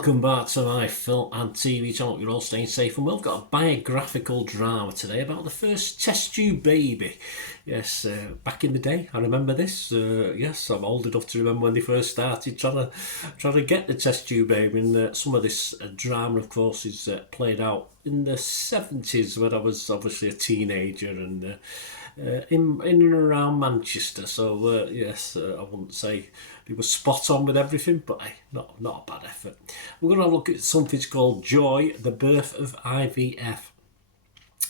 welcome back to my film and TV channel. You're all staying safe, and we've got a biographical drama today about the first test tube baby. Yes, back in the day, I remember this. Yes, I'm old enough to remember when they first started trying to get the test tube baby. And some of this drama, of course, is played out in the 70s when I was obviously a teenager and in and around Manchester. So yes, I wouldn't say he was spot on with everything, but not a bad effort. We're going to have a look at something called Joy, the Birth of IVF.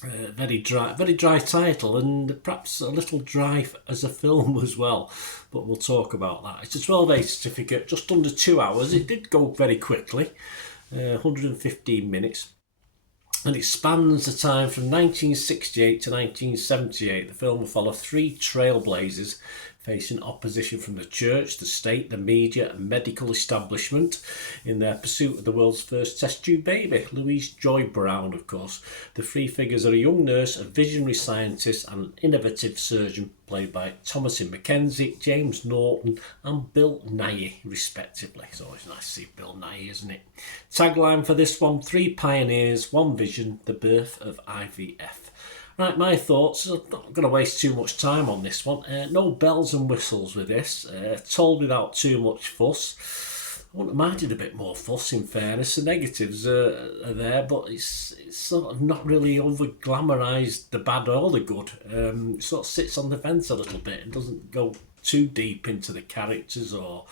Very dry title, and perhaps a little dry as a film as well, but we'll talk about that. It's a 12A certificate, just under 2 hours. It did go very quickly, 115 minutes. And it spans the time from 1968 to 1978. The film will follow three trailblazers facing opposition from the church, the state, the media and medical establishment in their pursuit of the world's first test tube baby. Louise Joy Brown, of course. The three figures are a young nurse, a visionary scientist and an innovative surgeon, played by Thomasin McKenzie, James Norton and Bill Nighy, respectively. It's always nice to see Bill Nighy, isn't it? Tagline for this one: three pioneers, one vision, the birth of IVF. Right, my thoughts. I'm not going to waste too much time on this one. No bells and whistles with this. Told without too much fuss. I wouldn't have minded a bit more fuss, in fairness. The negatives are there, but it's sort of not really over-glamorised the bad or the good. It sort of sits on the fence a little bit. It doesn't go too deep into the characters or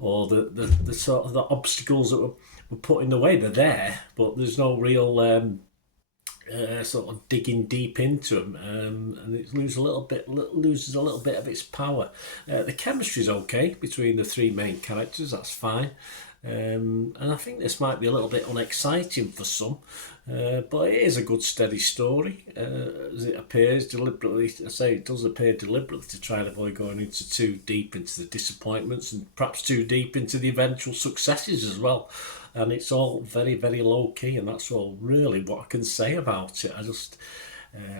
the sort of the obstacles that were put in the way. They're there, but there's no real sort of digging deep into them, and it loses a little bit of its power. The chemistry's okay between the three main characters. That's fine. And I think this might be a little bit unexciting for some, but it is a good steady story, as it appears deliberately. I say it does appear deliberately to try and avoid going into too deep into the disappointments and perhaps too deep into the eventual successes as well. And it's all very, very low key, and that's all really what I can say about it.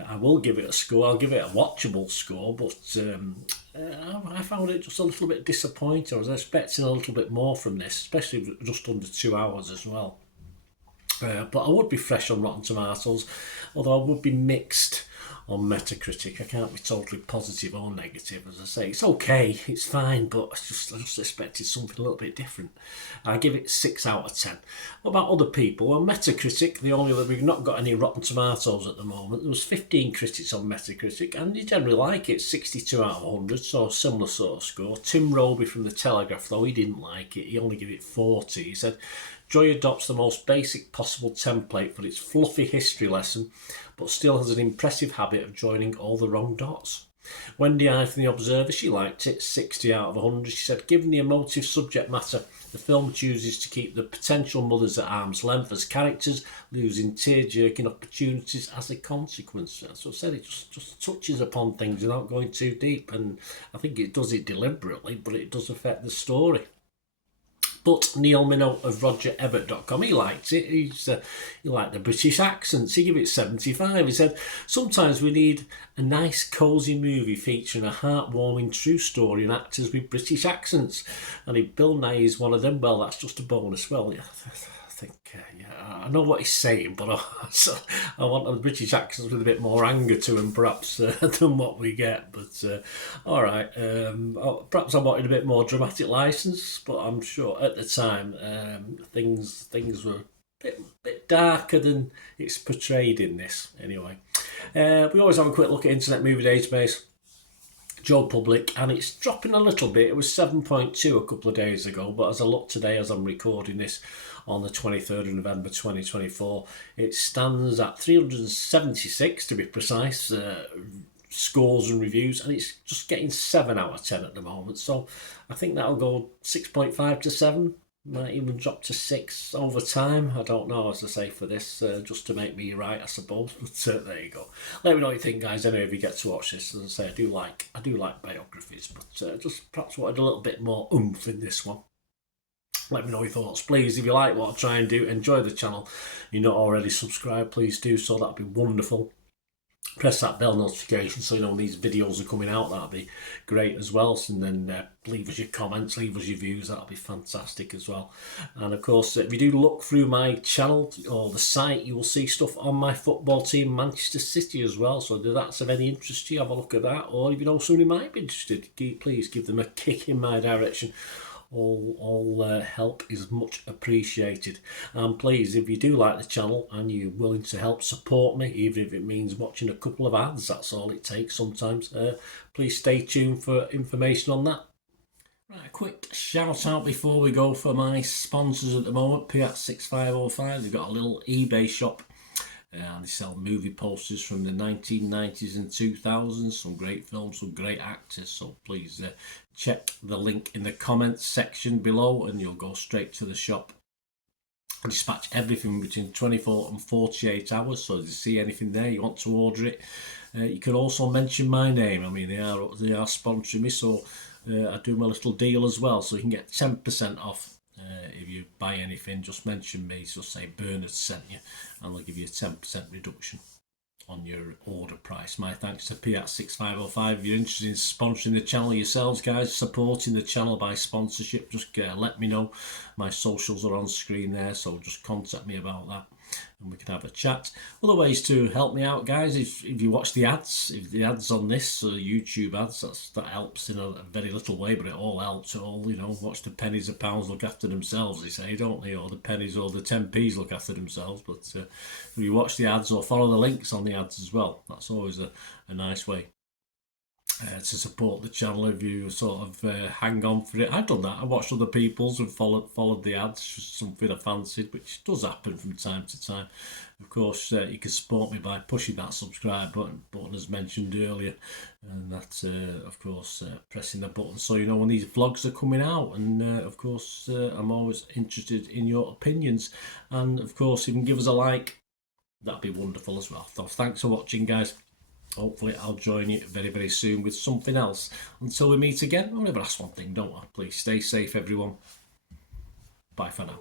I will give it a score. I'll give it a watchable score, but I found it just a little bit disappointing. I was expecting a little bit more from this, especially just under 2 hours as well. But I would be fresh on Rotten Tomatoes, although I would be mixed on Metacritic. I can't be totally positive or negative. As I say, it's okay, it's fine, but I just expected something a little bit different. I give it 6 out of 10. What about other people? Well, Metacritic, we've not got any Rotten Tomatoes at the moment. There was 15 critics on Metacritic, and you generally like it, 62 out of 100, so a similar sort of score. Tim Roby from The Telegraph, though, he didn't like it. He only gave it 40. He said, Joy adopts the most basic possible template for its fluffy history lesson, but still has an impressive habit of joining all the wrong dots. Wendy I from The Observer, she liked it, 60 out of 100. She said, given the emotive subject matter, the film chooses to keep the potential mothers at arm's length as characters, losing tear-jerking opportunities as a consequence. As I said, it just touches upon things without going too deep, and I think it does it deliberately, but it does affect the story. But Neil Minogue of RogerEbert.com, he liked it. He liked the British accents. He gave it 75. He said, sometimes we need a nice, cosy movie featuring a heartwarming true story and actors with British accents. And if Bill Nighy is one of them, well, that's just a bonus. Well, yeah, I think, I know what he's saying, but I want the British accents with a bit more anger to them, perhaps, than what we get. But, all right, perhaps I wanted a bit more dramatic license, but I'm sure at the time things were a bit darker than it's portrayed in this, anyway. We always have a quick look at Internet Movie Database, Joe Public, and it's dropping a little bit. It was 7.2 a couple of days ago, but as I look today, as I'm recording this on the 23rd of November 2024, it stands at 376 to be precise, scores and reviews, and it's just getting 7 out of 10 at the moment. So I think that'll go 6.5 to 7. Might even drop to 6 over time. I don't know, as I say, for this, just to make me right, I suppose. But there you go. Let me know what you think, guys. Anyway, if you get to watch this, as I say, I do like biographies, but just perhaps wanted a little bit more oomph in this one. Let me know your thoughts, please. If you like what I try and do, enjoy the channel, you're not already subscribed, please do so. That'd be wonderful. press that bell notification so you know when these videos are coming out. That'd be great as well. And then leave us your comments, leave us your views. That'll be fantastic as well. And of course, if you do look through my channel or the site, you will see stuff on my football team, Manchester City, as well. So if that's of any interest to you, have a look at that. Or if you know somebody might be interested, please give them a kick in my direction. All help is much appreciated. And please, if you do like the channel and you're willing to help support me, even if it means watching a couple of ads, that's all it takes sometimes, please stay tuned for information on that. Right, a quick shout out before we go for my sponsors at the moment. Piat6505, they've got a little eBay shop. And they sell movie posters from the 1990s and 2000s, some great films, some great actors. So please check the link in the comments section below and you'll go straight to the shop. I dispatch everything between 24 and 48 hours. So if you see anything there, you want to order it, you can also mention my name. I mean, they are sponsoring me, so I do my little deal as well. So you can get 10% off. If you buy anything, just mention me, so say Bernard sent you, and they'll give you a 10% reduction on your order price. My thanks to Piat6505. If you're interested in sponsoring the channel yourselves, guys, supporting the channel by sponsorship, just let me know. My socials are on screen there, so just contact me about that and we can have a chat. Other ways to help me out, guys, if you watch the ads, if the ads on this YouTube ads, that helps in a very little way, but it all helps. All, you know, watch the pennies and pounds look after themselves, they say, don't they? Or the pennies or the 10p's look after themselves. But if you watch the ads or follow the links on the ads as well, that's always a nice way to support the channel. If you sort of hang on for it, I've done that. I watched other people's and followed the ads, something I fancied, which does happen from time to time. Of course, you can support me by pushing that subscribe button as mentioned earlier, and that of course pressing the button so you know when these vlogs are coming out. And of course I'm always interested in your opinions, and of course you can give us a like, that'd be wonderful as well. So thanks for watching, guys. Hopefully I'll join you very, very soon with something else. Until we meet again, I'll never ask one thing, don't I? Please stay safe, everyone. Bye for now.